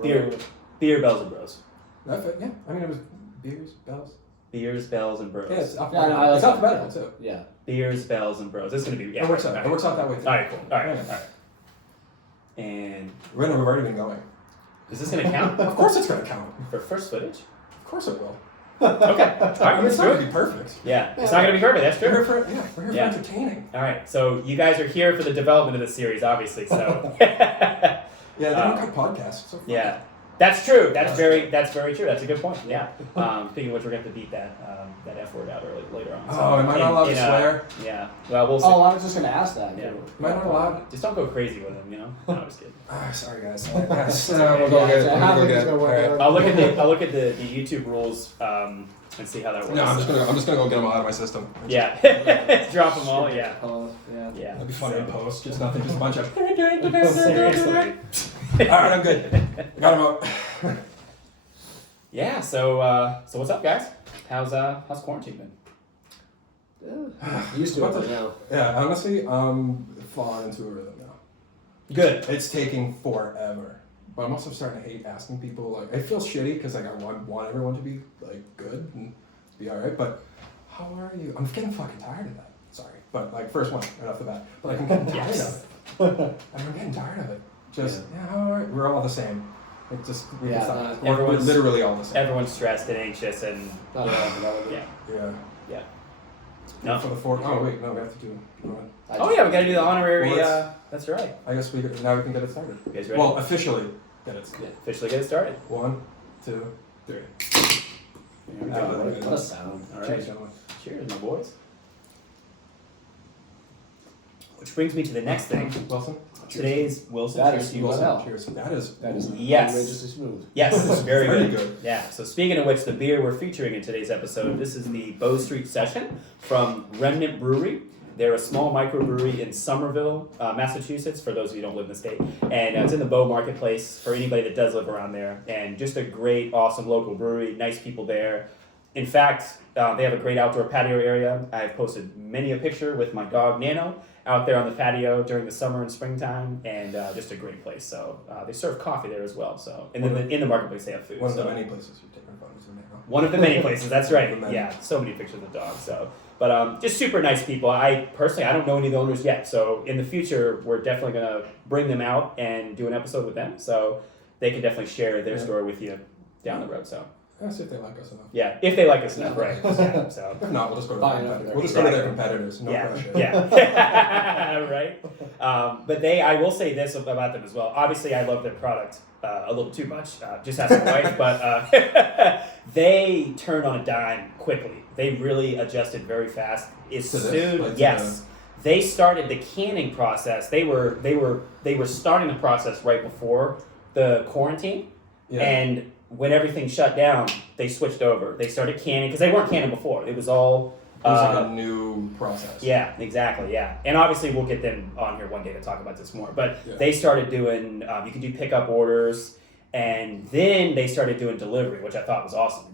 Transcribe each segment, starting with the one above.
Beer, bells, and bros. Yeah, I mean it was beers, bells. Beers, bells, and bros. Yeah, it's It's alphabetical too. Yeah. Beers, bells, and bros. This is gonna be It works out. It works out that way too. All right, cool. All right. And We've already been going. is this gonna count Of course it's gonna count. for first footage? Of course it will. Okay. All right, I mean, let's it's do not it. gonna be perfect. Yeah, it's not gonna be perfect. That's We're true. here for Yeah. entertaining. All right, so you guys are here for the development of the series, obviously. So Yeah, they don't cut podcasts. So yeah, that's true. That's very true. That's a good point. Yeah. Speaking of which, we're gonna have to beat that F word out later on. Oh, am I not allowed to swear? Yeah. Well, we'll see. Oh, I was just gonna ask that. Yeah. Am I not allowed? Just don't go crazy with them, you know. No, I'm just kidding. Sorry guys. Yes. Yeah, We'll go get it. I We'll think go it's get gonna it. work All right. out. I'll look at the YouTube rules and see how that works. No, I'm just gonna go get them out of my system. Yeah. Drop them all. Yeah. Yeah. Yeah. That'd be funny in post. Just nothing. Just a bunch of. Seriously. All right, I'm good. Got them out. Yeah. So what's up, guys? How's quarantine been? Used to it now. Yeah, honestly, I'm falling into a rhythm now. Good. It's taking forever. But I'm also starting to hate asking people. Like, it feels shitty because like I want everyone to be like good and be all right. But how are you? I'm getting fucking tired of that. Sorry, but like first one right off the bat. But like I'm getting tired Yes. of it. I'm getting tired of it. Just how are we're all the same. Like just Yeah, we're everyone's- literally all the same. Everyone's stressed and anxious and Not at all. yeah. Yeah. No. For the fourth. Oh wait, no, we have to do. Oh yeah, we gotta do the honorary. Well, that's right. I guess now we can get it started. You guys ready? Well, officially get it started. Officially get it started. 1, 2, 3. Here we go. What a sound. All right. Cheers, gentlemen. Cheers, my boys. Which brings me to the next thing. Wilson. Today's Wilson. That cheers is to you, Wilson. Wilson. Cheers. That is Yes. outrageously smooth. Yes, very Very good. good. Yeah. So speaking of which, the beer we're featuring in today's episode, this is the Bow Street Session from Remnant Brewery. They're a small microbrewery in Somerville, Massachusetts, for those of you who don't live in the state. And it's in the Bow Marketplace for anybody that does live around there. And just a great, awesome local brewery, nice people there. In fact, they have a great outdoor patio area. I've posted many a picture with my dog, Nano, out there on the patio during the summer and springtime, and just a great place. So they serve coffee there as well. So and then in the marketplace they have food. One of so. the many places you've taken photos of now. One of the many places, that's right. One of the many. Yeah, so many pictures of the dog. So, but just super nice people. I don't know any of the owners yet. So in the future, we're definitely gonna bring them out and do an episode with them. So they can definitely share their story with you down the road. So Let's see if they like us enough. yeah, if they like us enough, right? Yeah, so. If not, we'll just go to Fine, their enough. competitors. We'll just go to their Exactly. competitors. No Yeah, pressure. yeah, right. But I will say this about them as well. Obviously, I love their product a little too much. Just ask my wife, but they turned on a dime quickly. They really adjusted very fast. As To this? soon, Like to yes, they started the canning process. They were starting the process right before the quarantine, Yeah. and when everything shut down, they switched over. They started canning because they weren't canning before. It was all. It was like a new process. Yeah, exactly. Yeah, and obviously we'll get them on here one day to talk about this more. But Yeah. they started doing. You can do pickup orders, and then they started doing delivery, which I thought was awesome.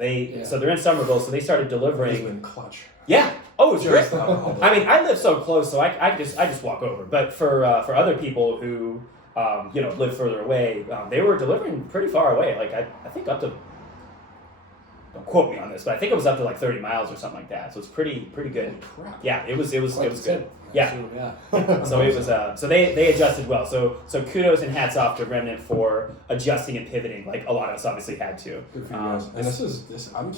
So they're in Somerville, so they started It's delivering. been clutch. Yeah. Oh, it's great. Just about- I mean, I live so close, so I just walk over. But for other people who live further away, they were delivering pretty far away. Like I think up to. Don't quote me on this, but I think it was up to like 30 miles or something like that. So it's pretty good. Holy crap. Yeah, it was Quite good. Yeah. Yeah. So it was so they adjusted well. So kudos and hats off to Remnant for adjusting and pivoting like a lot of us obviously had to. Good for you guys. And I'm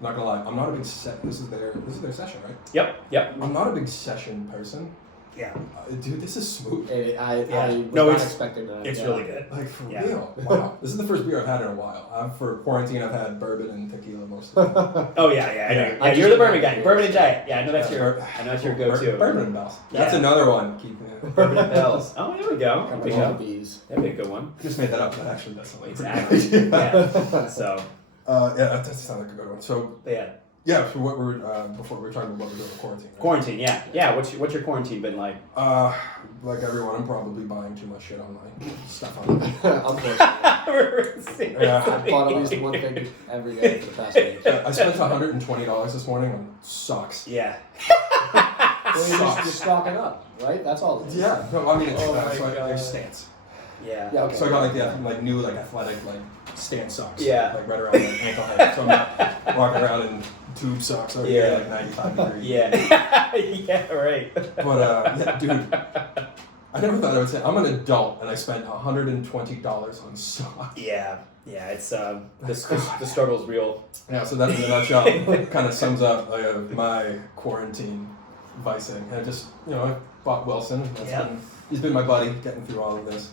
not gonna lie. I'm not a big this is their session, right? Yep. I'm not a big session person. Yeah. Dude, this is smooth. I was No, not it's- expecting that. It's yeah. really good. Like for Yeah. real. Wow. This is the first beer I've had in a while. For quarantine, I've had bourbon and tequila most of the time. Oh yeah. I know. Yeah. You're the bourbon guy. Bourbon and giant. Yeah, I know that's your Bur- go-to. Bourbon and bells. That's Yeah. another one. Keep it. Bourbon and bells. Oh, there we go. Got There we all go. the bees. That'd be a good one. Just made that up. That actually does something. Exactly. Yeah. So Yeah, that sounds like a good one. So yeah. yeah, so what we're before we were talking about what we're doing with quarantine. Right? Quarantine. Yeah. What's your quarantine been like? Like everyone, I'm probably buying too much shit online. Stuff online. Unfortunately. Yeah. I've bought at least one thing every day for the past week. I spent $120 this morning on socks. Yeah. Well, you're stocking up, right? That's all it is. Yeah, no, I mean it's Oh that's my why God. there's stance. Yeah. Yeah, okay. So I got like the like new like athletic like stance socks. Yeah. Like right around the ankle height. So I'm not walking around in tube socks over here like 95 degrees. Yeah. Yeah, right. But yeah, dude, I never thought I would say I'm an adult and I spent $120 on socks. Yeah. Yeah, it's the struggle's real. Yeah, so that in a nutshell kind of sums up my quarantine vicing. And I just, I bought Wilson. He's been my buddy getting through all of this.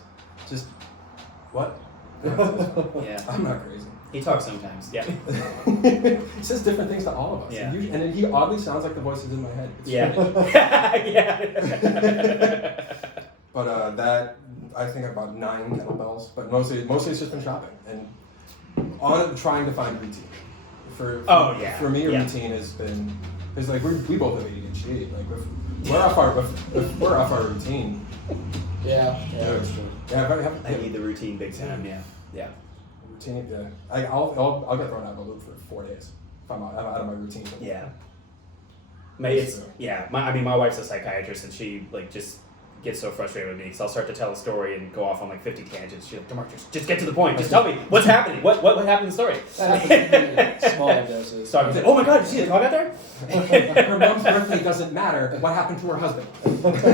Just, what? Yeah. I'm not crazy. He talks sometimes. Yeah. He says different things to all of us. Yeah. And then he oddly sounds like the voices in my head. It's Yeah. strange. Yeah. But that, I think I bought 9 kettlebells, but mostly it's just been shopping and on trying to find routine. For me, a routine has been, because like we both have ADHD. Like if we're off our routine. Yeah, that's true. Yeah, I need the routine big time. Yeah. Yeah. routine. Yeah, I'll get thrown out of a loop for 4 days if I'm out of my routine. Yeah. My wife's a psychiatrist and she like just gets so frustrated with me because I'll start to tell a story and go off on like 50 tangents. She's like, DeMarc, just get to the point. Just tell me what's happening. What happened in the story? That happens in small doses. So I'm like, oh my god, did you see the dog out there? Her mom's birthday doesn't matter. What happened to her husband?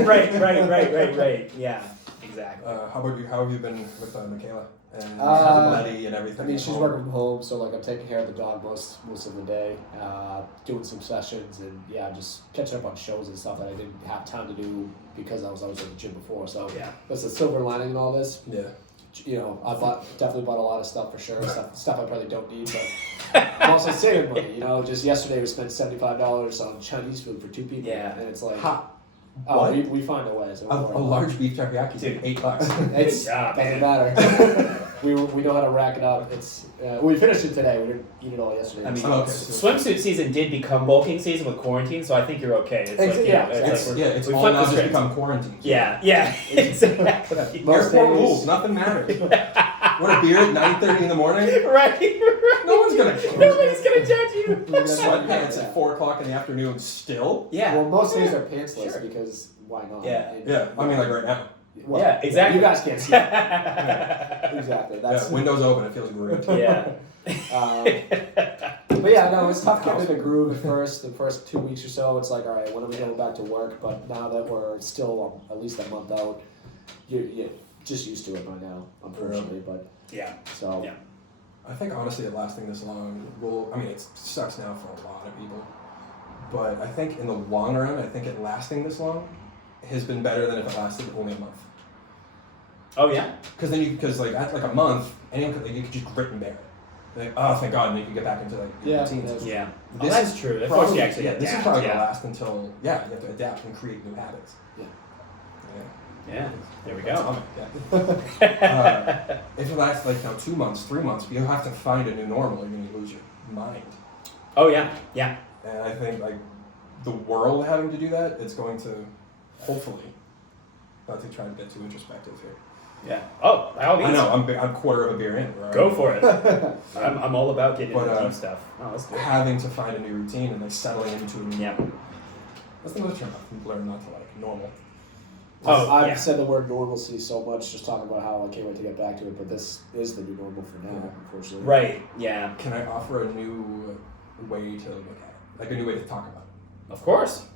right. Yeah, exactly. How about you? How have you been with Michaela and Letty and everything? I mean, she's working from home, so like I'm taking care of the dog most of the day, doing some sessions, and yeah, just catching up on shows and stuff that I didn't have time to do because I was at the gym before. So Yeah. that's the silver lining in all this. Yeah. You know, definitely bought a lot of stuff for sure. Stuff I probably don't need, but I'm also saving money. You know, just yesterday we spent $75 on Chinese food for 2 people, Yeah. and it's like, What? we find a way. So A large beef teriyaki is Dude. $8. It's Good job, doesn't man. matter. we know how to rack it up. It's we finished it today. We didn't eat it all yesterday. I mean, Okay. swimsuit season did become bulking season with quarantine, so I think you're okay. It's like, Yeah, It's we all flipped now the just script. become quarantine. Yeah, exactly. Most Airport days- rules, nothing matters. What a beer at 9:30 in the morning? right. No one's gonna care. Nobody's gonna judge you. Sweatpants at 4 o'clock in the afternoon still? Yeah. Well, most days are pantsless Sure. because why not? Yeah. And- Yeah, I mean like right now. well, Yeah, exactly. You guys can't see it. Exactly. That's Yeah, windows open, it feels great. Yeah. But yeah, no, it's tough getting in the groove at first. The first 2 weeks or so, it's like, all right, when are we going back to work? But now that we're still at least a month out, you're just used to it by now, unfortunately. But Yeah. so Yeah. I think honestly it lasting this long it sucks now for a lot of people. But I think in the long run, I think it lasting this long has been better than if it lasted only a month. Oh yeah. Because at like a month, anyone could you could just grit and bear it. Like, oh thank God, and you can get back into like your Yeah, routines. that's- Yeah. This That's is true. That forces you actually this is adapt, probably gonna yeah. last until you have to adapt and create new habits. Yeah. Yeah. There we That's go. coming, yeah. If it lasts like 2 months, 3 months, you have to find a new normal, or you're gonna lose your mind. Oh yeah. Yeah. And I think like the world having to do that, it's going to hopefully, not to try to get too introspective here. Yeah. Oh, by all means. I know I'm quarter of a beer in. Go for it. I'm all about getting into But, deep stuff. Oh, that's good. Having to find a new routine and like settling into a new. Yeah. That's another term I've learned not to like. Normal. Oh, I've yeah. said the word normalcy so much, just talking about how I can't wait to get back to it. But this is the new normal for now, Yeah. unfortunately. Right. Yeah. Can I offer a new way to look at it? Like a new way to talk about it? Of course.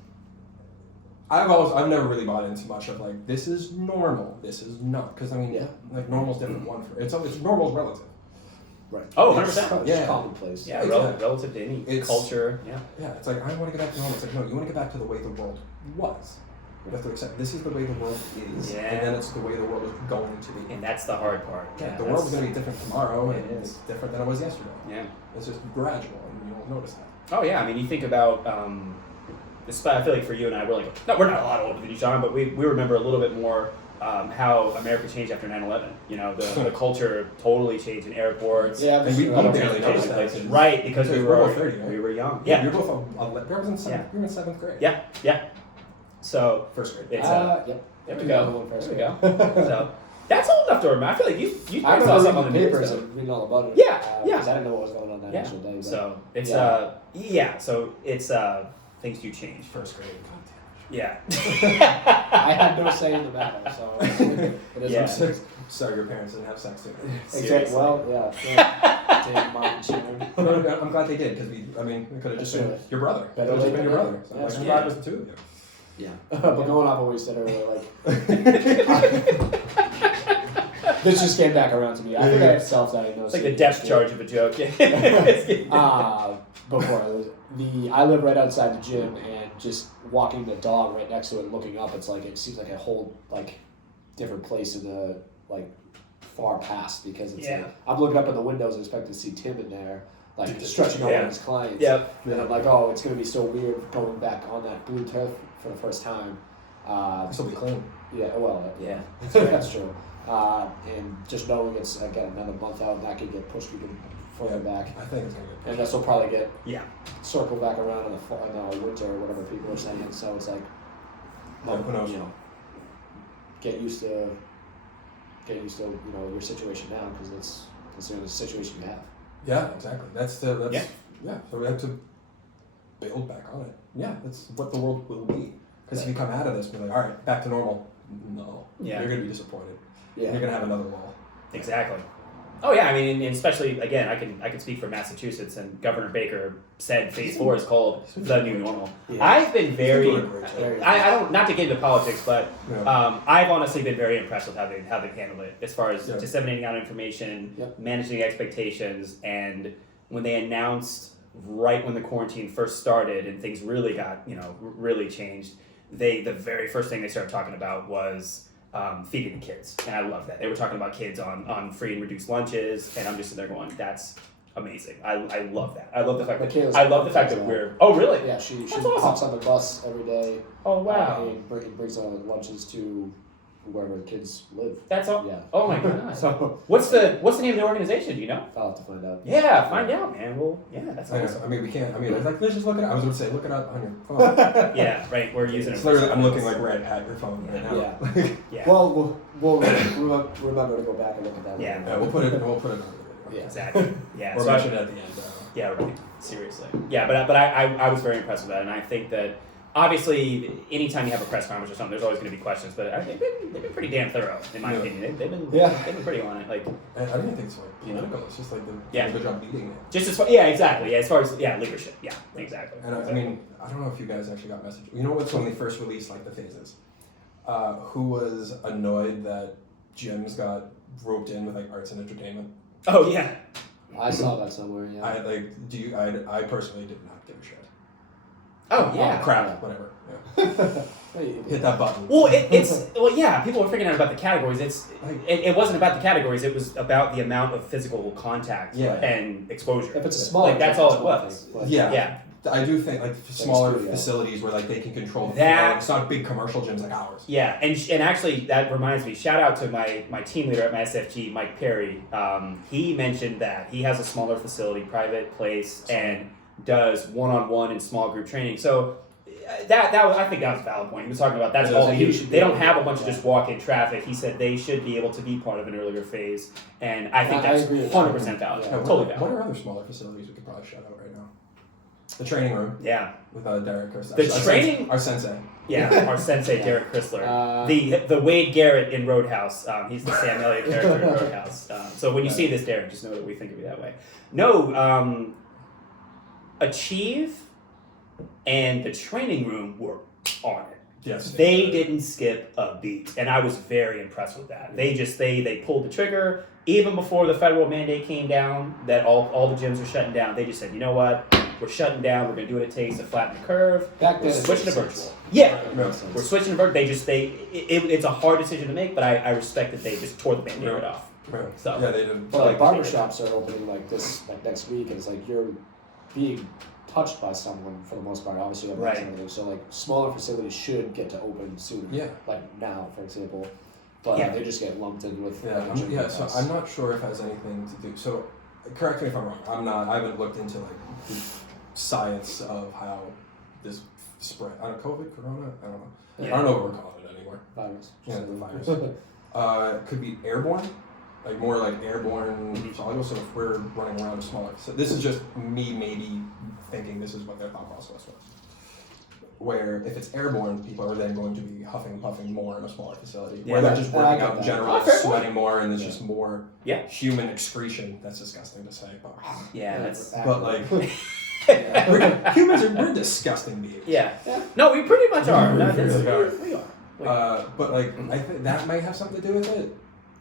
I've never really bought into much of like this is normal, this is not, because I mean Yeah. like normal's different one for it's normal's relative. Right. Oh, It's 100%. just Yeah. commonplace. Yeah. Exactly. Relative to any It's- culture. Yeah. Yeah, it's like I want to get back to normal. It's like no, you want to get back to the way the world was. You have to accept this is the way the world is, Yeah. and then it's the way the world is going to be. And that's the hard part. Yeah, the that's- world's going to be different tomorrow, It and is. it's different than it was yesterday. Yeah. It's just gradual, and you'll notice that. Oh yeah. I mean, you think about. I feel like for you and I, we're not a lot older than each other, but we remember a little bit more how America changed after 9/11. You know, the culture totally changed in airports. Yeah, And we sure. barely Transportation noticed that. places. Right, because we Because were we're both 30, right? we were young. Yeah, Yeah. you're both. I was in seventh. We were in 7th grade. Yeah. So First grade. it's Yep. there we Another go. one first There we go. So that's old enough to remember. I feel like you I saw remember something on reading the the news. papers though. and reading all about it. Yeah, yeah. Because I didn't know what was going on that Yeah. actual day. But So it's Yeah. So it's things do change. First grade. God damn Yeah. I had no say in the matter, so it is Yeah. what it is. So your parents didn't have sex together. Exactly. Seriously. Well, yeah. Dave, Mark, and Sharon. No, I'm glad they did because we could have just been Sure. your brother. Better Could have just late been your than brother. never. So Yeah, like, I'm sure. glad it was the two of you. Yeah. But going off what we said earlier, like this just came back around to me. I think I have self-diagnosed. It's like the depth charge of a joke. Before I live right outside the gym, and just walking the dog right next to it, looking up, it's like it seems like a whole like different place in the like far past, because it's Yeah. like I'm looking up at the windows and expecting to see Tim in there, like stretching out Yeah. on his clients. Yep. And I'm like, oh, it's gonna be so weird going back on that blue turf for the first time. This will be clean. Yeah, well, Yeah. that's true. And just knowing it's again another month out, and that could get pushed even further back. I think it's gonna get. And this will probably get Yeah. circled back around in the fall, in the winter or whatever people are saying. So it's like, Yeah, who knows? you know, get used to your situation now, because that's the only situation you have. Yeah, exactly. That's Yeah. So we have to build back on it. Yeah, that's what the world will be. Because if you come out of this and be like, all right, back to normal, no, Yeah. you're gonna be disappointed. Yeah. You're gonna have another wall. Exactly. Oh yeah, I mean, and especially again, I can speak for Massachusetts, and Governor Baker said Phase 4 is called the new normal. Yeah. I've been very, He's doing a great job. I don't, not to get into politics, but Yeah. I've honestly been very impressed with how they've handled it, as far as Yeah. disseminating out information, Yep. managing expectations, and when they announced right when the quarantine first started and things really got really changed, the very first thing they started talking about was feeding the kids, and I love that. They were talking about kids on free and reduced lunches, and I'm just sitting there going, that's amazing. I love that. I love the fact that Michaela's we're. Oh really? Yeah, she That's awesome. hops on the bus every day. Oh wow. And brings lunches to wherever the kids live. That's all. Yeah. Oh my god. So What's the name of the organization? Do you know? I'll have to find out. Yeah, find out, man. Well, yeah, that's I know. awesome. I mean, we can't. I mean, it's like, let's just look it up. I was gonna say, look it up on your phone. Yeah, right. We're using It's it. literally, I'm looking like right at your phone right now. Yeah. Yeah. Well, we'll remember to go back and look at that. Yeah. later. Yeah, we'll put it on the video. Yeah. Exactly. Yeah. Or so mention it at the end. yeah, right. Seriously. Yeah, but I was very impressed with that, and I think that obviously anytime you have a press conference or something, there's always going to be questions, but they've been pretty damn thorough in my Yeah. opinion. They've been pretty on it. Like I don't even think it's like political. It's just like the good job leading it. just as far exactly. Yeah, as far as leadership. Yeah, exactly. And I mean, I don't know if you guys actually got message. You know what's when they first released like the phases? Who was annoyed that gyms got roped in with like arts and entertainment? Oh yeah. I saw that somewhere. Yeah. I personally did not give a shit. Oh yeah. Crap. Whatever. Yeah. Hit that button. Well, people were figuring out about the categories. It wasn't about the categories. It was about the amount of physical contact Yeah. and exposure. If it's a smaller, that's gym, all it's it one was. thing, but- Yeah. I do think like smaller studio. facilities where like they can control the That- flow. It's not big commercial gyms like ours. Yeah, and actually that reminds me. Shout out to my team leader at my SFG, Mike Perry. He mentioned that he has a smaller facility, private place, and does one-on-one and small group training. So that was, I think that was a valid point. He was talking about that's Yeah, all so they he do. should They be don't able have to- a bunch of just walk-in traffic. He said they should be able to be part of an earlier phase, and I think I that's agree with 100% that. valid. Yeah. Totally What valid. are other smaller facilities we could probably shout out right now? The training room Yeah, with Derek. training- Our sensei. yeah. Our sensei Yeah. Derek Chrysler. Uh, The Wade Garrett in Roadhouse. He's the Sam Elliott character in Roadhouse. So when you see this, Derek, just know that we think of you that way. No, Achieve and the training room were on it. Yes. They didn't skip a beat, and I was very impressed with that. They pulled the trigger even before the federal mandate came down that all the gyms are shutting down. They just said, you know what, we're shutting down. We're gonna do what it takes to flatten the curve. back We're then, it switching to made virtual. sense. Yeah, It made sense. we're switching to virtual. It's a hard decision to make, but I respect that they just tore the band-aid right off. Right. So Yeah, they did. But like like- barbershops are opening like next week, and it's like you're being touched by someone for the most part. Obviously, Right. and everything. So like smaller facilities should get to open sooner. Yeah. Like now, for example, but Yeah. they just get lumped in with. Yeah. gym So class. I'm not sure if it has anything to do. So, correct me if I'm wrong. I haven't looked into like the science of how this spread. I don't know, COVID, Corona. I don't know. Yeah. I don't know what we're calling it anymore. virus. Yeah, the virus. Could be airborne, like more like airborne Mhm. soluble. So if we're running around a smaller, so this is just me maybe thinking this is what their thought process was. where if it's airborne, people are then going to be huffing and puffing more in a smaller facility. Yeah, where they're right. just I working get out in that. general, Oh, fair point. sweating more, and there's Yeah. just more Yeah. human excretion. That's disgusting to say, but Yeah, that's but like Yeah. we're disgusting beings. yeah. Yeah. No, we pretty much are. We No, that's- really are. We are. But like I think that might have something to do with it.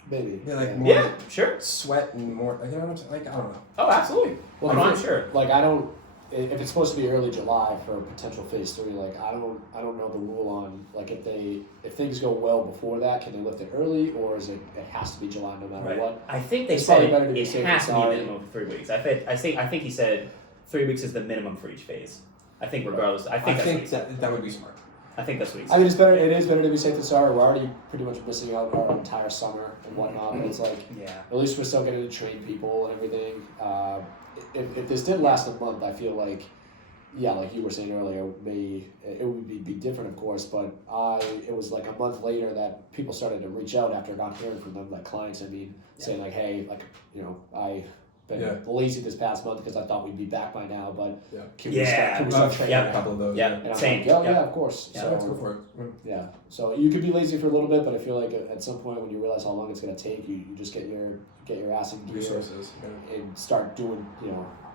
Maybe. Yeah, like yeah. more Yeah, sure. sweat and more. You know what I'm saying? Like I don't know. Oh, absolutely. Well, I'm if- sure. Like I don't. If it's supposed to be early July for a potential phase 3, like I don't know the rule on like if things go well before that, can they lift it early, or is it has to be July no matter Right. what? I think they It's said probably better to be it safe has to than be a sorry. minimum of 3 weeks. I think he said 3 weeks is the minimum for each phase. I think regardless. I think that's what he said. that would be smart. I think that's what he I said. mean, it's better. It is better to be safe than sorry. We're already pretty much missing out our entire summer and whatnot. But it's like Yeah. at least we're still getting to train people and everything. If this did last a month, I feel like, yeah, like you were saying earlier, it would be different, of course. But it was like a month later that people started to reach out after not hearing from them, like clients. I mean, saying like, hey, like I been Yeah. lazy this past month because I thought we'd be back by now, but Yeah. can we Yeah. start training Yeah. A now? couple of those. Yeah. And I'm Same. like, oh Yeah. yeah, of course. Yeah. So Let's go for it. yeah, so you could be lazy for a little bit, but I feel like at some point when you realize how long it's gonna take, you just get your ass in gear Resources. Yeah. and start doing,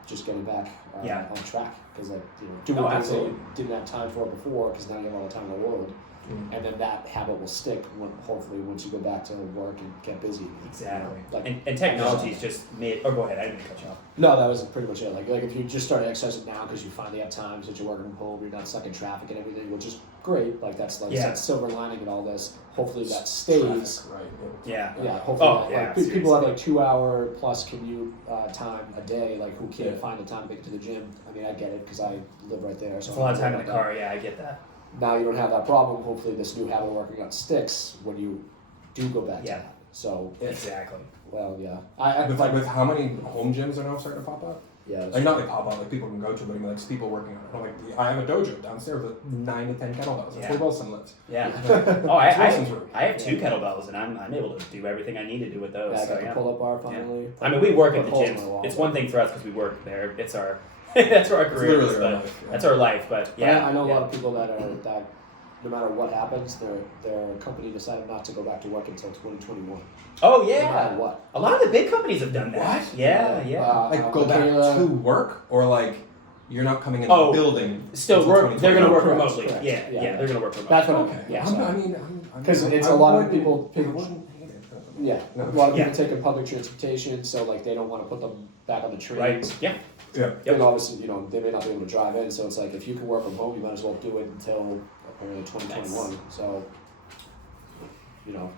just getting back Yeah. on track because doing No, things that absolutely. you didn't have time for before because now you have all the time in the world, Mm. and then that habit will stick hopefully once you go back to work and get busy. Exactly. Like And technology's just made. Oh, go ahead. I didn't mean to cut you off. no, that was pretty much it. Like if you just started exercising now because you finally have time since you're working from home, you're not stuck in traffic and everything, which is great. Like that's Yeah. that silver lining in all this. Hopefully that stays. Traffic, right. Yeah. Yeah, hopefully, Oh, yeah, like people have seriously. like 2 hour plus commute time a day. Like who can't Yeah. find the time to make it to the gym? I mean, I get it because I live right there. So It's a lot of I time in get the that. car. Yeah, I get that. Now you don't have that problem. Hopefully, this new habit of working out sticks when you do go back Yeah. to that. So, Exactly. well, yeah, I With like with how many home gyms are now starting to pop up? yeah, Like not like pop up, like people can go to, but I mean, like people working on it. I'm like, I have a dojo downstairs with 9 to 10 kettlebells. That's Yeah. where Wilson lives. Yeah. Oh, Wilson's room. I have 2 kettlebells, and I'm able to do everything I need to do with those. yeah, I so, got the yeah. pull up bar finally. I mean, we work at Put the holes in gyms. my wall, It's but- one thing for us because we work there. It's our that's where our It's career is, literally our but life. Yeah. that's our life. But yeah, I know a yeah. lot of people that no matter what happens, their company decided not to go back to work until 2021. Oh No matter yeah, what. a lot of the big companies have done that. What? Yeah, yeah. Like go back Michaela- to work, or like you're not coming in Oh, the building. Still until work. They're gonna 2021. work Correct, remotely. correct. Yeah, Yeah. yeah, they're gonna work remotely. That's what Okay. Yeah, I'm, so- I mean, 'Cause I it's a lot of wouldn't- people- I wouldn't hate it. Yeah, No. a lot of Yeah. people taking public transportation, so like they don't want to put them back on the trains. Right. Yeah. Yeah. And obviously, they may not be able to drive in, so it's like if you can work from home, you might as well do it until apparently 2021. So,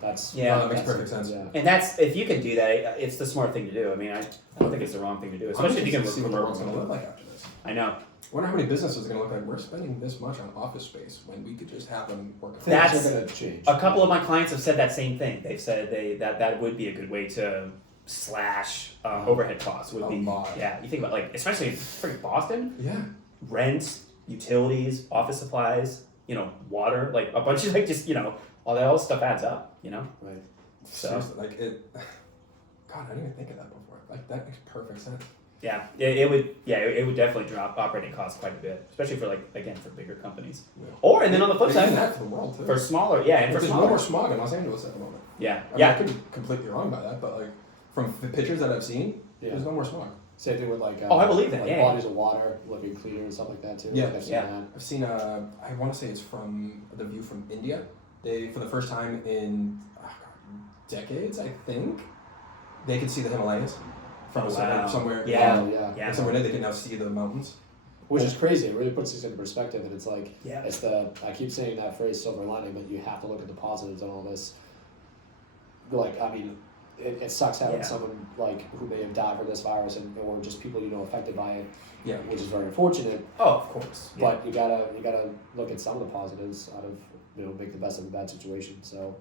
that's Yeah. No, that makes that's- perfect sense. Yeah. And that's if you can do that, it's the smart thing to do. I mean, I don't think it's the wrong thing to do, especially if you can work see from what the world's home. gonna look like after this. I know. I wonder how many businesses are gonna look like. We're spending this much on office space when we could just have them work. Things That's are going to change. A couple of my clients have said that same thing. They've said that would be a good way to slash overhead costs. Would A be lot. yeah. You think about like especially in freaking Boston, Yeah. rent, utilities, office supplies, water, like a bunch of like just all that all stuff adds up. Right. So- Seriously, like it. God, I didn't even think of that before. Like that makes perfect sense. Yeah, it would definitely drop operating costs quite a bit, especially for for bigger companies. Yeah. Or and then on the flip But even side, that for the world too. for smaller, yeah, and for There's no smaller, more smog in Los Angeles at the moment. yeah, I mean, yeah. I could be completely wrong by that, but like from the pictures that I've seen, Yeah. there's no more smog. Same thing with like Oh, I believe that, like yeah. bodies of water looking cleaner and stuff like that too. Yeah, Like, I've seen yeah. that. I've seen I want to say it's from the view from India. They for the first time in decades, I think, they could see the Himalayas from Oh, wow. somewhere. Yeah. Oh, yeah. Yeah. Somewhere they can now see the mountains. Which is crazy. It really puts things into perspective, and it's like Yeah. I keep saying that phrase silver lining, but you have to look at the positives on all this. Like, I mean, it sucks having Yeah. someone like who may have died from this virus, or just people affected by it, Yeah. which is very unfortunate. Oh, of course. Yeah. But you gotta look at some of the positives out of make the best of a bad situation. So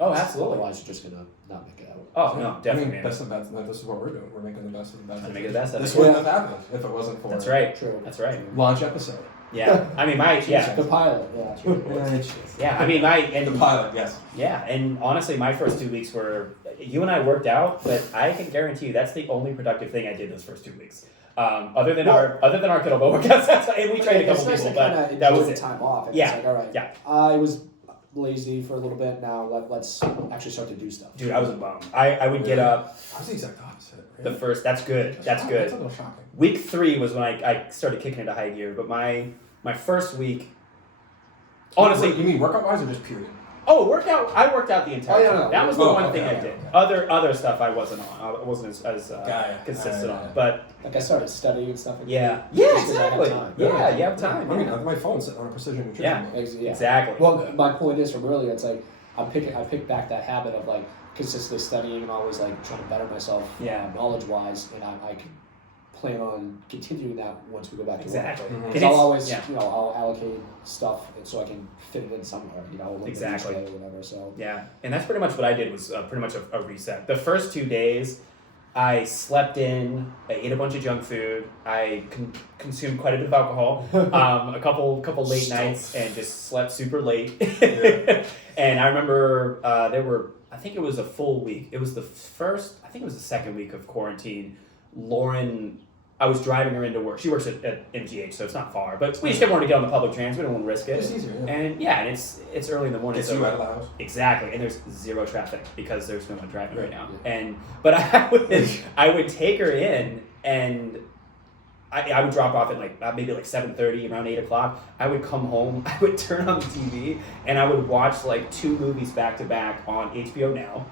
Oh, absolutely. otherwise, you're just gonna not make it out. Oh no, definitely. I mean, man. best of bad. This is what we're doing. We're making the best of the bad. Trying to make the best of This it. wouldn't have happened if it wasn't for. That's right. True. That's right. True. Launch episode. Yeah. I mean, The pilot. Yeah. Yeah. I mean, The pilot. Yes. Yeah, and honestly, my first 2 weeks were you and I worked out, but I can guarantee you that's the only productive thing I did those first 2 weeks. Other than our kettlebell workouts, and we trained a couple it's nice people, to but kinda that enjoy was the it. time off. And Yeah, It's like, all right. yeah. I was lazy for a little bit. Now let's actually start to do stuff. Dude, I was a bum. I would get up I was the exact opposite. the first. That's good. That's a good. little shocking. Week 3 was when I started kicking into high gear, but my first week, honestly, you mean workout wise or just period? I worked out the entire Oh, yeah, time. no. That was the Oh, one okay, thing I okay, did. okay. Other stuff I wasn't on. I wasn't as consistent Yeah. on. But Like I started studying and stuff. Like yeah, that. yeah, Just 'cause I had exactly. time. Yeah, you have time. I mean, yeah. my phone's sitting on a precision nutrition. Yeah. ball. Yeah. Exactly. Well, my point is from earlier, it's like I pick back that habit of like consistently studying and always like trying to better myself, Yeah. knowledge wise, and I can plan on continuing that once we go back to work. Exactly. Mhm. And Because I'll it's- always, yeah. I'll allocate stuff so I can fit it in somewhere, like Exactly. each day or whatever. So Yeah, and that's pretty much what I did was pretty much a reset. The first 2 days, I slept in, I ate a bunch of junk food, I consumed quite a bit of alcohol, a couple late nights, and just slept super late. Yeah. And I remember I think it was a full week. It was the second week of quarantine. Lauren, I was driving her into work. She works at MGH, so it's not far, but we just didn't want to get on the public transit. We don't want to risk It's it. easier. Yeah. And yeah, and it's early in the morning. Gets so you out of the house. Exactly, and there's zero traffic because there's no one driving right now. Yeah. But I would take her in, and I would drop off at like maybe like 7:30, around 8:00. I would come home, I would turn on the TV, and I would watch like 2 movies back to back on HBO Now,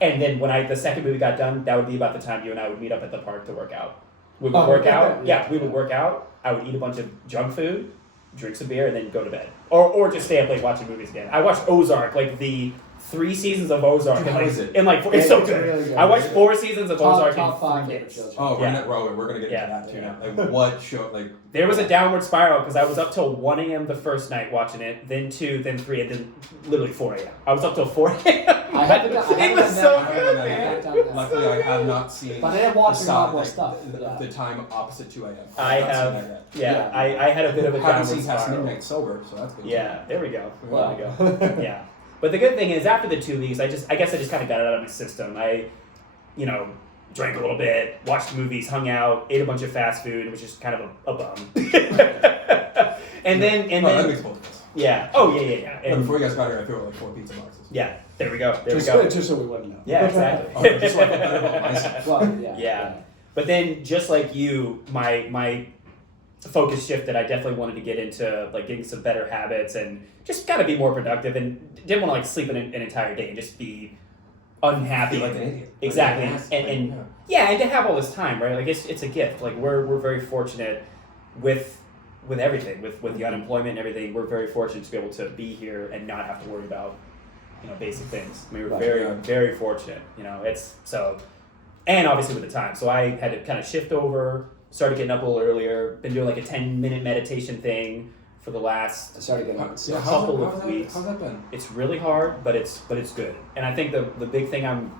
and then when the second movie got done, that would be about the time you and I would meet up at the park to work out. We would work out. Yeah, we would work out. I would eat a bunch of junk food, drink some beer, and then go to bed, or just stay up late watching movies again. I watched Ozark, like the 3 seasons of Ozark. Dude, in how like, is it? in like it's so It's good. really good. I watched 4 seasons of Ozark top in 5 3 favorite days. shows. Oh, Yeah. we're gonna get Yeah. into that too. Yeah. Like what show? Like There was a downward spiral because I was up till 1 a.m. the first night watching it, then 2, then 3, and then literally 4 a.m. I was up till 4 a.m. I haven't done- I It was haven't so done that. good, I man. haven't done that. luckily I have not seen. But I am watching a lot more stuff. The, Yeah. the time opposite 2 a.m. I have not seen have, that yeah, Yeah. I had a bit of a yet. Haven't downward seen past spiral. midnight sober, so that's good. Yeah, there we go. Wow. There we go. Yeah. But the good thing is, after the 2 weeks, I guess I just kind of got it out of my system. I, drank a little bit, watched movies, hung out, ate a bunch of fast food. It was just kind of a bum. and then that makes both of us. yeah. Oh yeah. And And before you guys got here, I threw out like 4 pizza boxes. yeah, there we go. There we Just, go. just so we wouldn't know. Yeah, exactly. Oh, just so I feel better about myself. Well, yeah. Yeah. But then, just like you, my focus shifted. I definitely wanted to get into like getting some better habits and just gotta be more productive, and didn't want to like sleep an entire day and just be unhappy. Feel like an idiot. Exactly. Like, And yeah, and to have all this time, right? Like it's a gift. Like we're very fortunate with everything, with the unemployment and everything. We're very fortunate to be able to be here and not have to worry about basic things. I mean, we're Right, very yeah. very fortunate. It's so, and obviously with the time. So I had to kind of shift over. Started getting up a little earlier. Been doing like a 10-minute meditation thing for the last. I started getting up at 6. Yeah. couple of weeks. How's that been? It's really hard, but it's good. And I think the big thing I'm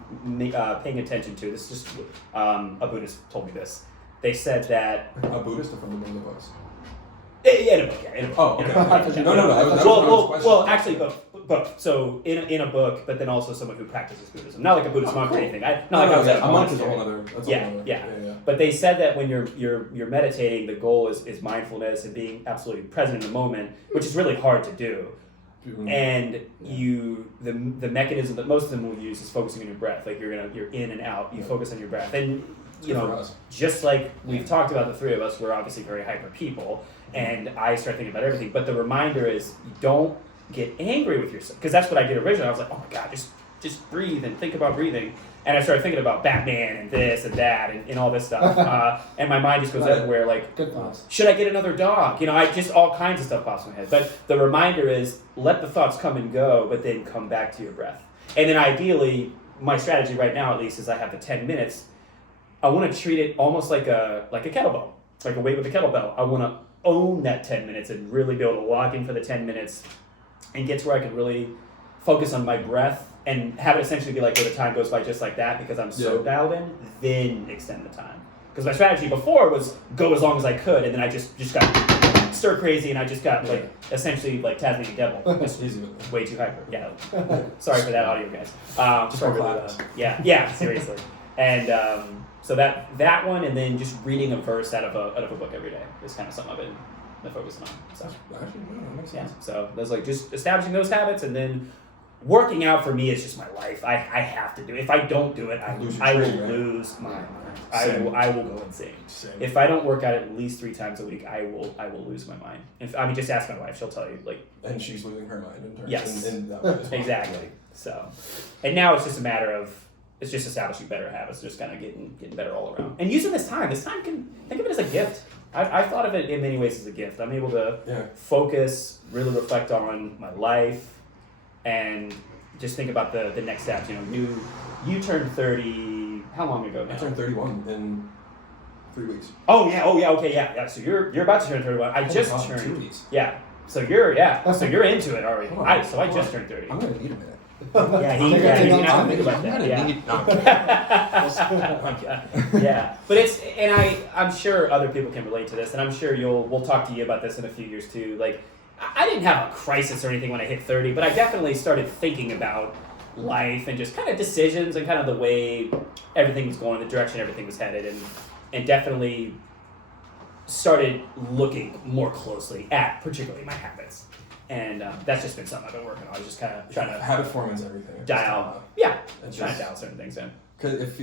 paying attention to. This is just a Buddhist told me this. They said that A Buddhist or from the Buddha books? in a book, yeah, in a book. Oh, in a okay. book, I thought you- No, that was my next Well, question. actually, both. So in a book, but then also someone who practices Buddhism, not like a Buddhist monk or cool. anything. Not like I was at a monk is a monastery. whole other. That's a Yeah, whole other. yeah. yeah. But they said that when you're meditating, the goal is mindfulness and being absolutely present in the moment, which is really hard to do. And the mechanism that most of them will use is focusing on your breath. Like you're in and out. You focus on your breath, and Good for us. just like we've talked about, the three of us, we're obviously very hyper people, and I start thinking about everything. But the reminder is, don't get angry with yourself, because that's what I did originally. I was like, oh my god, just breathe and think about breathing. And I started thinking about Batman and this and that and all this stuff, and my mind just goes Right. everywhere. Like, Good thoughts. should I get another dog? I just all kinds of stuff pops in my head. But the reminder is, let the thoughts come and go, but then come back to your breath. And then ideally, my strategy right now, at least, is I have the 10 minutes. I want to treat it almost like a kettlebell, like a weight with a kettlebell. I want to own that 10 minutes and really be able to lock in for the 10 minutes and get to where I can really focus on my breath and have it essentially be like where the time goes by just like that, because I'm so Yeah. dialed in, then extend the time. Because my strategy before was go as long as I could, and then I just got stir crazy, and I just got like essentially like Tasmanian devil. Just Easy with that. way too hyper. Yeah. Sorry for that audio, guys. Just sorry for for class. yeah, seriously. And so So that one, and then just reading a verse out of a book every day is kind of something I've been focusing on. So Actually, no, that makes yeah, sense. so that's like just establishing those habits, and then working out for me is just my life. I have to do it. If I don't do it, I Lose your will train, right? lose my mind. Same. I will go insane. Same. If I don't work out at least 3 times a week, I will lose my mind. Just ask my wife; she'll tell you like And she's losing her mind in terms Yes. in that way as well. exactly. So, and now it's just a matter of it's just establishing better habits, just kind of getting better all around, and using this time. This time can think of it as a gift. I've thought of it in many ways as a gift. I'm able to Yeah. focus, really reflect on my life, and just think about the next steps. You turned 30. How long ago now? I turned 31 in 3 weeks. Oh yeah. Okay. Yeah. So you're about to turn 31. I just Oh, 2 turned. weeks. Yeah. So you're into it already. Hold on, I hold just on. turned 30. I'm gonna need a minute. Yeah, he's gonna have to think about that. Yeah, but I'm sure other people can relate to this, and I'm sure we'll talk to you about this in a few years too. Like, I didn't have a crisis or anything when I hit 30, but I definitely started thinking about life and just kind of decisions and kind of the way everything was going, the direction everything was headed, and definitely started looking more closely at particularly my habits. And that's just been something I've been working on. I was just kind of trying to Habit forming is everything. dial, It's trying to just- dial certain things in. Because if,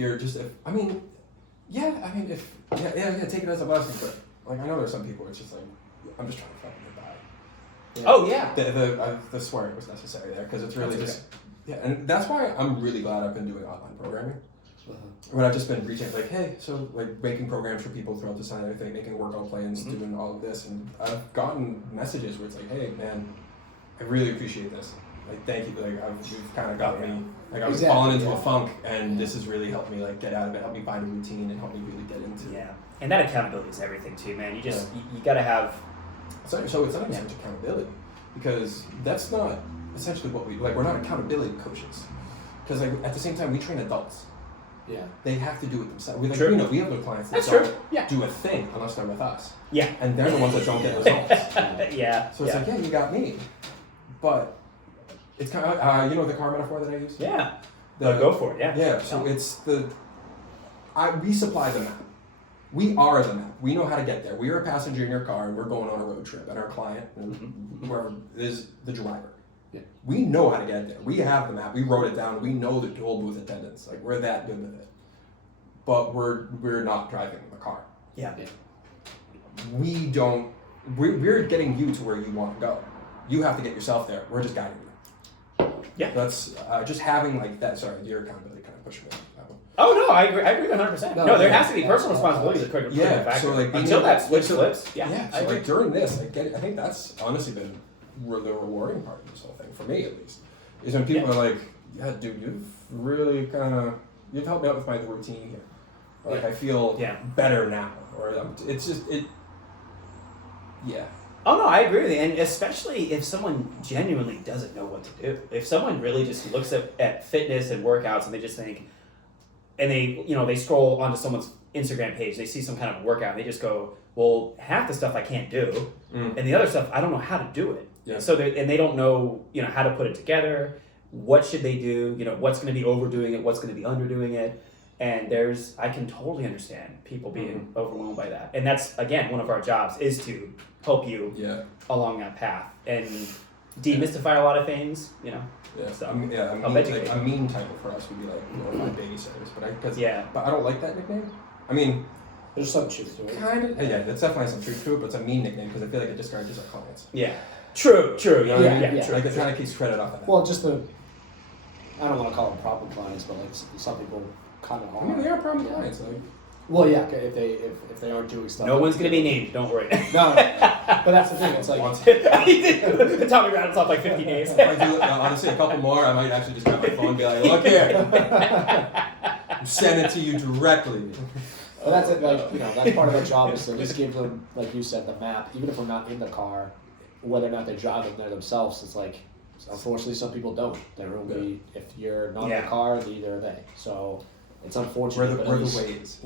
take it as a blessing, but like I know there's some people it's just like I'm just trying to fucking get by. Oh yeah. The swearing was necessary there because it's really That's just and that's why I'm really glad I've been doing online programming. Uh-huh. When I've just been reaching like, hey, so like making programs for people throughout the side of everything, making workout plans, Mhm. doing all of this, and I've gotten messages where it's like, hey man, I really appreciate this. Like thank you. Like you've kind of got me. Like I was Exactly, falling into yeah. a funk, and this has really helped me like get out of it, help me find a routine, and help me really get into. Yeah, and that accountability is everything too, man. You just you gotta have. So it's not even so much accountability, because that's not essentially what we like. We're not accountability coaches, because like at the same time we train adults. Yeah. They have to do it themselves. We True. we have no clients that That's don't true. Yeah. do a thing unless they're with us, Yeah. and they're the ones that don't get results. Yeah. So it's like, yeah, you got me, but it's kind of the car metaphor that I use. Yeah. The, Go for it. Yeah. Yeah, so it's we supply the map. We are the map. We know how to get there. We are a passenger in your car and we're going on a road trip, and our client, whoever is the driver. Yeah. We know how to get there. We have the map. We wrote it down. We know the toll booth attendants. Like we're that good with it. But we're not driving the car. Yeah. We don't. We're getting you to where you want to go. You have to get yourself there. We're just guiding you. Yeah. That's just having like that. Sorry, your accountability kind of pushed me. That one. Oh no, I agree 100%. No, there has to be personal Yeah. responsibility. The critical Yeah, factor. so, like, being until able- that switch so- flips. Yeah. Yeah. I So agree. like during this, I think that's honestly been the rewarding part of this whole thing for me at least, is when people are like, "Yeah, dude, you've helped me out with my routine here. Or, like I feel better now, or it's just it. Yeah. Oh no, I agree with you, and especially if someone genuinely doesn't know what to do. If someone really just looks at fitness and workouts and they just think, and they scroll onto someone's Instagram page, they see some kind of workout, and they just go, well, half the stuff I can't do, and the other stuff I don't know how to do it. Yeah. So they don't know how to put it together. What should they do? What's going to be overdoing it? What's going to be underdoing it? And I can totally understand people being overwhelmed by that. And that's, again, one of our jobs is to help you along that path and demystify a lot of things, Yeah. So, I mean, educate. a mean title for us would be like glorified babysitters, but but I don't like that nickname. I mean, There's some truth to it. kind of. Yeah, that's definitely some truth to it, but it's a mean nickname because I feel like it discourages our clients. yeah. True. You know what I mean? Yeah. True. Like it kind of keeps credit off of that. Well, just I don't want to call them problem clients, but like some people kind of I mean, they are. are problem clients. Like, Well, yeah, okay, if they aren't doing stuff. No one's going to be named, don't worry. No, but that's the thing. It's like once, Tommy rattles off like 50 names. if I do honestly a couple more, I might actually just grab my phone and be like, "Look here, I'm sending it to you directly." But that's it. Like that's part of our job is to at least give them, like you said, the map. Even if we're not in the car, whether or not they drive it there themselves, it's like unfortunately some people don't. They're only if you're not in the car, neither are they. So. It's unfortunate. We're the Waze.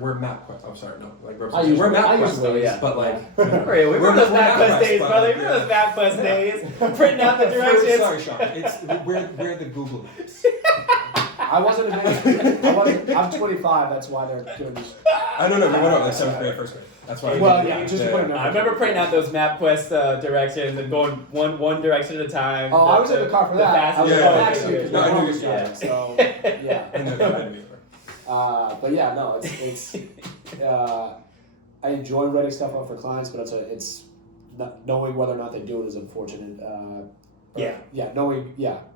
We're MapQuest. I'm sorry, no. Like I use MapQuest, Waze, yeah. but like Remember those MapQuest days, but, brother. like, Remember those MapQuest days? Printing out the Sorry, directions. Sean. We're the Google Maps. I wasn't advanced. I'm 25. That's why they're doing this. I don't know. No, like 7th grade, 1st grade. That's why. Well, yeah, just to put it in I remember printing out those MapQuest directions and going one direction at a time. Oh, I was in the car for the that. I was in the fastest- back seat because No, my I mom knew was you- driving. So yeah. I know that either. But yeah, no, it's I enjoy writing stuff up for clients, but it's not, knowing whether or not they do it is unfortunate.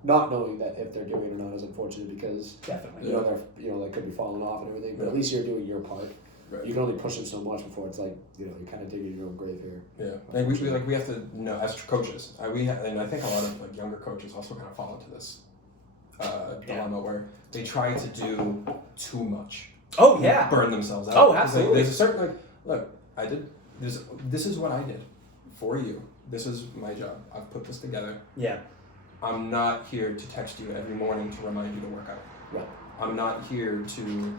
Not knowing that if they're doing it or not is unfortunate because Definitely. they could be falling off and everything. But at least you're doing your part. Right. You can only push them so much before it's like you're kind of digging your own grave here. Yeah, and we have to know as coaches. And I think a lot of like younger coaches also kind of fall into this dilemma where they try to do too much. Oh yeah. Burn themselves out. Oh, 'Cause, absolutely. There's a certain look. I did this. This is what I did for you. This is my job. I've put this together. Yeah. I'm not here to text you every morning to remind you to work out. Right. I'm not here to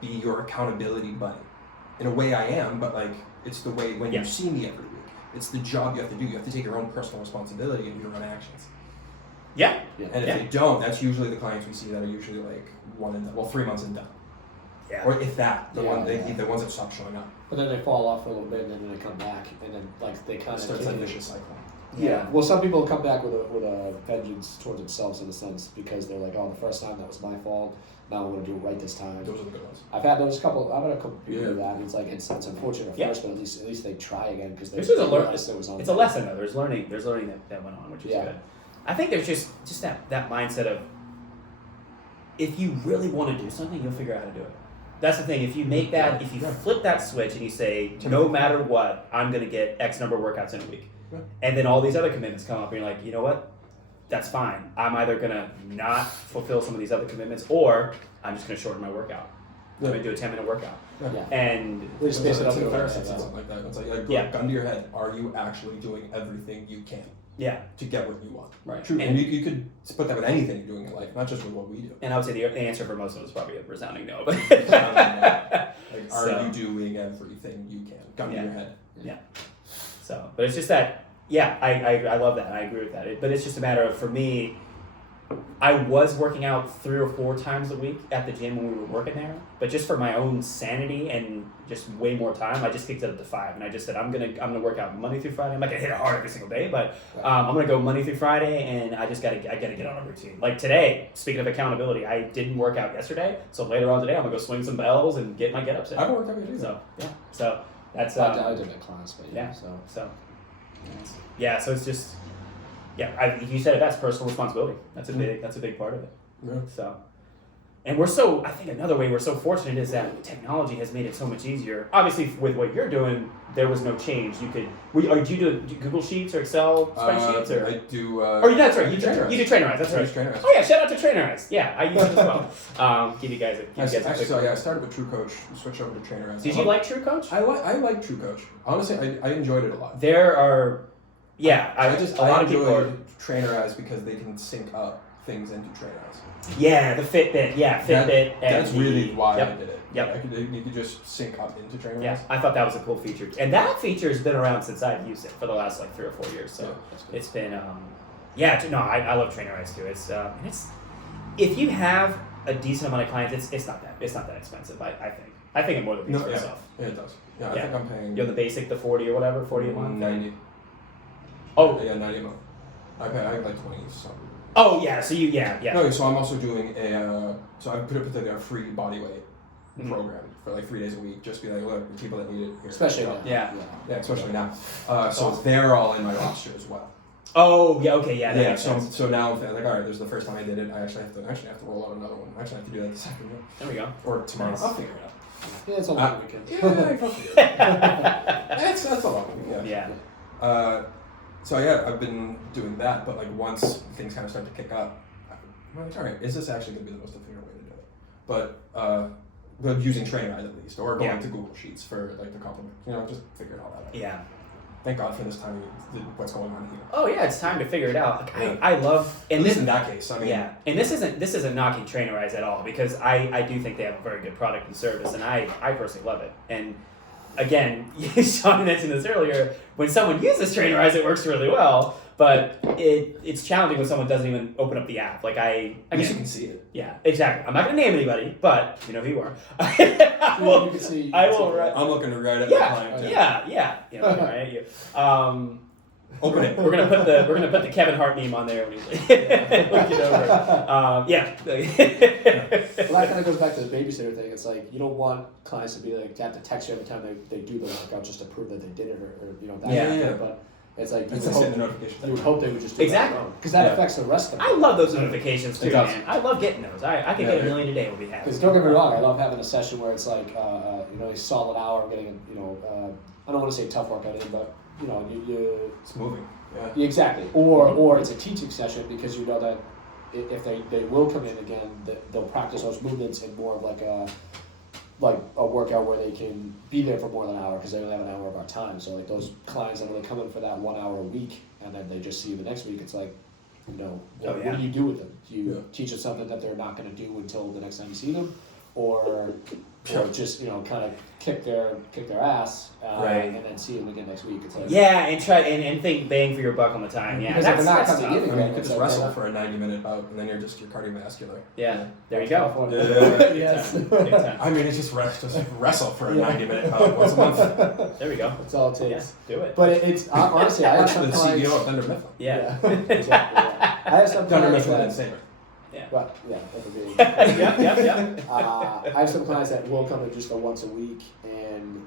be your accountability buddy. In a way I am, but like it's the way when Yeah. you see me every week. It's the job you have to do. You have to take your own personal responsibility and your own actions. Yeah. And if they don't, that's usually the clients we see that are usually like 3 months and done. Yeah. Or if that, the Yeah, ones that stop showing up. But then they fall off for a little bit, and then they come back, and then they kind It of starts that vicious cycle. Yeah. Well, some people come back with a vengeance towards themselves in a sense because they're like, oh, the first time that was my fault. Now I'm gonna do it right this time. Those are the good ones. I've had a couple people do that, and it's like it's unfortunate at Yeah. first, but at least they try again because they This is a realized it was on. It's a lesson though. There's learning that went on, which is Yeah. good. I think there's just that mindset of if you really want to do something, you'll figure out how to do it. That's the thing. If you make that, if you flip that switch and you say, no matter what, I'm gonna get X number of workouts in a week, Yeah. and then all these other commitments come up, and you're like, you know what? That's fine. I'm either gonna not fulfill some of these other commitments, or I'm just gonna shorten my workout. I'm gonna do a 10-minute workout, Yeah. and They space it up It's a a fair little sense, bit. something like that. It's like Yeah. gun to your head. Are you actually doing everything you can yeah, to get what you want? right. True. And, And you could put that with anything you're doing in life, not just with what we do. and I would say the answer for most of us is probably a resounding no. But Like, are So- you doing everything you can? Gun to Yeah. your head. So, but it's just that, yeah, I love that. I agree with that. But it's just a matter of, for me, I was working out 3 or 4 times a week at the gym when we were working there. But just for my own sanity and just way more time, I just kicked it up to 5. And I just said, I'm gonna work out Monday through Friday. I'm not gonna hit it hard every single day, but I'm gonna go Monday through Friday, and I gotta get on a routine. Like today, speaking of accountability, I didn't work out yesterday, so later on today, I'm gonna go swing some bells and get my get-ups in. I haven't worked out yet either. So yeah, so that's I did it in class, but yeah. So Yeah, so it's just, you said it best, personal responsibility. That's a big part of it. Yeah. So, and I think another way we're so fortunate is that technology has made it so much easier. Obviously, with what you're doing, there was no change. Do you do Google Sheets or Excel spreadsheets or? I do. That's right. You do Trainerize. Trainerize. That's I right. use Trainerize. Oh yeah, shout out to Trainerize. Yeah, I use it as well. Give you guys a quick. I started with True Coach, switched over to Trainerize. Did you like True Coach? I like True Coach. Honestly, I enjoyed it a lot. There are, a lot of people are. enjoyed Trainerize because they can sync up things into Trainerize. Yeah, the Fitbit. Yeah, Fitbit. That's really why Yep. I did it. Yep. You could just sync up into Trainerize. Yeah, I thought that was a cool feature, and that feature has been around since I've used it for the last 3 or 4 years. So Yeah, that's good. it's been, I love Trainerize too. And it's if you have a decent amount of clients, it's not that expensive. I think it more than pays for itself. Yeah, it does. Yeah, I Yeah. think I'm paying. You're the basic, the 40 or whatever, 40 a month. 90. Oh, Yeah, 90 a month. I have like 20 something. oh yeah. So yeah. No, so I'm also doing so I put together a free body weight Mhm. program for like 3 days a week. Just be like, look, the people that need it here. especially you know. now. Yeah. Yeah, especially now. So they're all in my roster as well. Oh yeah. Okay. Yeah. That Yeah. makes sense. So now I'm like, all right, this is the first time I did it. I actually have to roll out another one. I actually have to do that this afternoon There we go. or tomorrow. Nice. I'll figure it out. Yeah, it's a long weekend. Yeah, I'll figure it out. That's a lot. Yeah. Yeah. So yeah, I've been doing that, but like once things kind of start to kick up, I'm like, all right, is this actually going to be the most efficient way to do it? But using Trainerize at least, or going Yeah. to Google Sheets for like the compliment, just figure it all out. Yeah. Thank God for this time, what's going on here. Oh yeah, it's time to figure it out. Like, Yeah. I love At and least this in that case, I mean, yeah, and this isn't knocking Trainerize at all because I do think they have a very good product and service, and I personally love it. And again, Sean mentioned this earlier. When someone uses Trainerize, it works really well. But it's challenging when someone doesn't even open up the app. Like At least you can see it. yeah, exactly. I'm not gonna name anybody, but you know who you are. Well, you can see. I will. I'm looking to write it. my client, too. Yeah. You know, right at you. Open it. We're gonna put the Kevin Hart meme on there when he's look it over. Yeah. Well, that kind of goes back to the babysitter thing. It's like you don't want clients to be like to have to text you every time they do the workout just to prove that they did it or you know that Yeah. kind of Yeah. thing. But it's like It's you just would in the hope, notification. you would hope they would just do Exactly. because that Yeah. affects the rest of I them. love those notifications too, It does. man. I love getting those. I could Yeah, get a yeah. million a day. We'll be happy. Because don't get me wrong, I love having a session where it's like you know a solid hour of getting I don't want to say tough workout in, but you know you It's moving. Yeah. Yeah, exactly. Or it's a teaching session because you know that if they will come in again, they'll practice those movements in more of like a workout where they can be there for more than an hour because they only have an hour of our time. So like those clients that really come in for that 1 hour a week and then they just see you the next week, it's like, you know, what do you do with them? Do you teach them something that they're not going to do until the next time you see them, or just kind of kick their ass Right. and then see them again next week? It's like Yeah, and try and think bang for your buck on the time. Yeah, Because that's, if they're not that's coming tough. in I mean, again, you could it's just like, wrestle for a 90-minute bout, and then you're cardiovascular. Yeah, there you go. Yeah. Big Yes. time, big time. I mean, it's just wrestle for a Yeah. 90-minute bout once a month. There we go. That's all it Yeah, takes. do it. But it's honestly, I have Works for some the clients. CEO of Thunder Mifflin. Yeah. Exactly. Yeah. I have some Thunder clients Mifflin and that. Saber. Well, yeah, that would be. Yep. I have some clients that will come in just once a week, and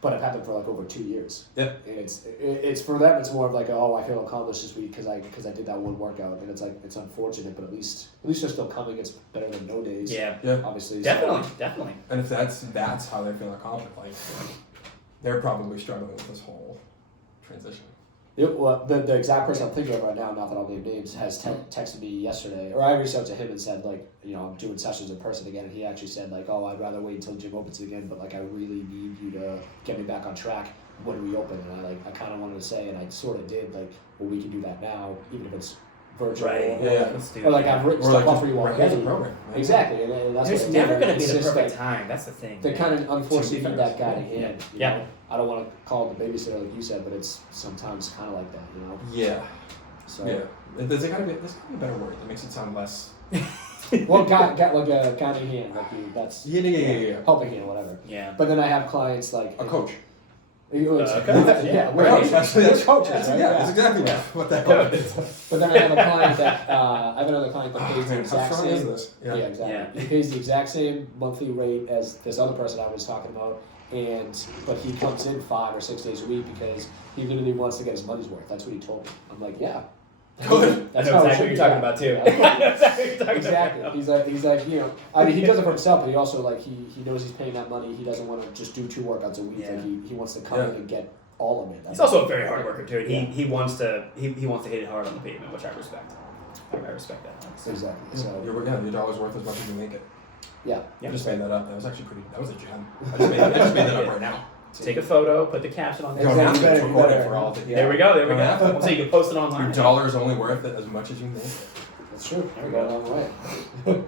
but I've had them for like over 2 years. Yeah. And it's for them. It's more of like, oh, I feel accomplished this week because I did that one workout, and it's like it's unfortunate, but at least they're still coming. It's better than no days. Yeah, Obviously. definitely. And if that's how they feel accomplished, like they're probably struggling with this whole transition. Well, the exact person I'm thinking of right now, not that I'll name names, has texted me yesterday, or I reached out to him and said, like, I'm doing sessions in person again, and he actually said, like, oh, I'd rather wait until the gym opens again, but, like, I really need you to get me back on track when we open, and I kind of wanted to say, and I sort of did, like, well, we can do that now, even if it's virtual, Right. Yeah. Let's do or, like, it. I've written Or stuff like up for you here's a already. program. Right? Exactly, and that's There's what I did, never and going to be it's the just, perfect like, time. That's the thing. they kind of unfortunately To put be that fair. guy in hand. You Yeah. know? I don't want to call it the babysitter like you said, but it's sometimes kind of like that, Yeah. So, Yeah. There's gotta be a better word that makes it sound less. well, got like a guiding hand, like you. That's Yeah. helping hand, whatever. Yeah. But then I have clients like A coach. Yeah, we're Right. coaches. Actually, We're that's coaches, right? Yeah, that's exactly what that coach is. But then I have a client that I have another client that pays the Man, how exact strong is same. this? Yeah, exactly. Yeah. He pays the exact same monthly rate as this other person I was talking about, but he comes in 5 or 6 days a week because he literally wants to get his money's worth. That's what he told me. I'm like, yeah. Good. I That's know how it exactly should what you're be talking about too. done. I know exactly what you're talking Exactly. about. He's like, I mean, he does it for himself, but he also like he knows he's paying that money. He doesn't want to just do 2 workouts a week. Yeah. Like he wants to come in and get all of it. He's also a very hard worker too. Yeah. He wants to hit it hard on the pavement, which I respect. I respect that. Exactly. So Your dollar's worth as much as you make it. yeah. I just made that up. That was actually that was a gem. I just made that up right now. Take a photo, put the caption on You there. don't have to Better, record it better. for all the. Yeah. There we go. Don't have to. So you can post it online. Your dollar is only worth it as much as you make it. That's true. There we We're go. going a long way.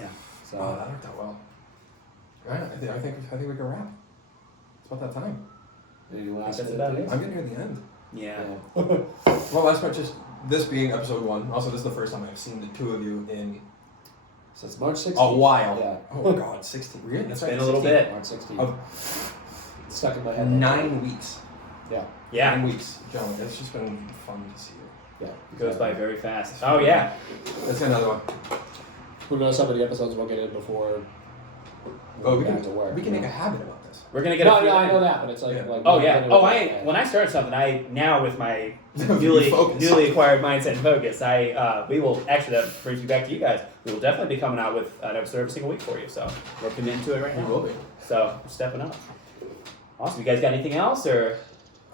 Yeah. So Oh, that worked out well. Right, I think we can wrap. It's about that time. anyone else? That's got about anything? I'm getting near the end. Yeah. Well, last part, just this being episode 1. Also, this is the first time I've seen the 2 of you in So it's March 16th. a while. Yeah. Oh God, 16. Really? It's That's right, been a little 16. bit. March 16th. Of It's stuck in my head. 9 weeks. Yeah. Yeah. 9 weeks, gentlemen. It's just been fun to see you. Yeah. It goes by very fast. Oh yeah. Let's get another one. Who knows how many episodes we'll get in before Oh, we back can to work. we can make a habit about this. We're gonna get No, a few. I know that, but it's like, Yeah. like Oh we're yeah. gonna- Oh, when I start something, I now with my newly Focus. acquired mindset and focus, we will actually that brings me back to you guys. We will definitely be coming out with an episode every single week for you. So we're committing to it right We now. will be. So we're stepping up. Awesome. You guys got anything else or?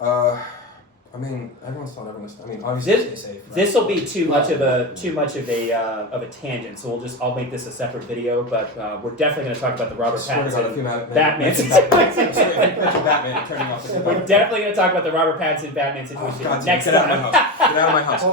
I mean, everyone's thought everyone's. I mean, obviously stay safe. right? This will be too much of a tangent, so I'll make this a separate video. But we're definitely going to talk about the Robert Swear to God, if you Pattinson mention Batman Batman, situation. Batman turning off the. We're definitely going to talk about the Robert Pattinson Batman situation Oh, God, next get out of my time. house. Get out of my house.